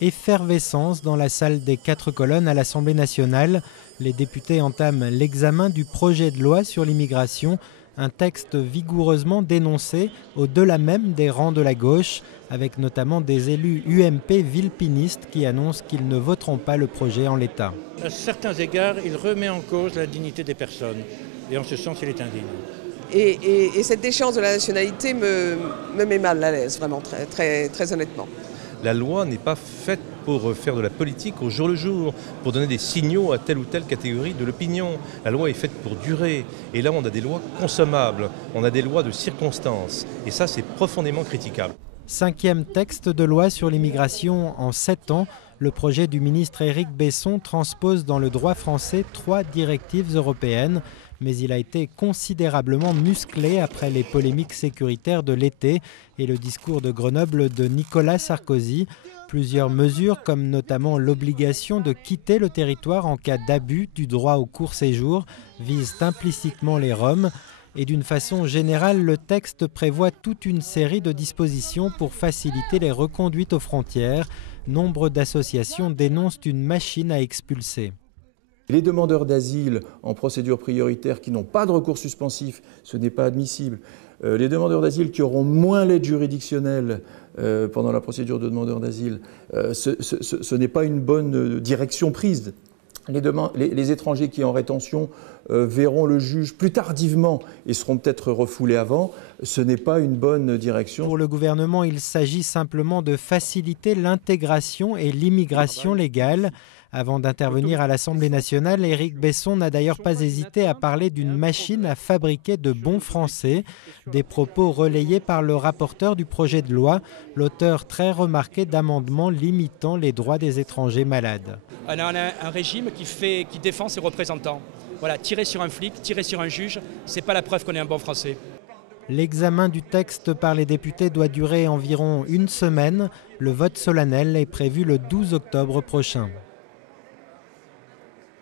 Effervescence dans la salle des 4 colonnes à l'Assemblée nationale. Les députés entament l'examen du projet de loi sur l'immigration, un texte vigoureusement dénoncé au-delà même des rangs de la gauche, avec notamment des élus UMP vilpinistes qui annoncent qu'ils ne voteront pas le projet en l'état. À certains égards, il remet en cause la dignité des personnes, et en ce sens, il est indigne. Et cette déchéance de la nationalité me met mal à l'aise, vraiment, très honnêtement. La loi n'est pas faite pour faire de la politique au jour le jour, pour donner des signaux à telle ou telle catégorie de l'opinion. La loi est faite pour durer. Et là, on a des lois consommables, on a des lois de circonstances. Et ça, c'est profondément critiquable. 5e texte de loi sur l'immigration en 7 ans. Le projet du ministre Éric Besson transpose dans le droit français 3 directives européennes. Mais il a été considérablement musclé après les polémiques sécuritaires de l'été et le discours de Grenoble de Nicolas Sarkozy. Plusieurs mesures, comme notamment l'obligation de quitter le territoire en cas d'abus du droit au court séjour, visent implicitement les Roms. Et d'une façon générale, le texte prévoit toute une série de dispositions pour faciliter les reconduites aux frontières. Nombre d'associations dénoncent une machine à expulser. Les demandeurs d'asile en procédure prioritaire qui n'ont pas de recours suspensif, ce n'est pas admissible. Les demandeurs d'asile qui auront moins l'aide juridictionnelle pendant la procédure de demandeur d'asile, ce n'est pas une bonne direction prise. Les étrangers qui en rétention verront le juge plus tardivement et seront peut-être refoulés avant, ce n'est pas une bonne direction. Pour le gouvernement, il s'agit simplement de faciliter l'intégration et l'immigration légale. Avant d'intervenir à l'Assemblée nationale, Éric Besson n'a d'ailleurs pas hésité à parler d'une machine à fabriquer de bons Français. Des propos relayés par le rapporteur du projet de loi, l'auteur très remarqué d'amendements limitant les droits des étrangers malades. On a un régime qui défend ses représentants. Voilà, tirer sur un flic, tirer sur un juge, c'est pas la preuve qu'on est un bon Français. L'examen du texte par les députés doit durer environ 1 semaine. Le vote solennel est prévu le 12 octobre prochain.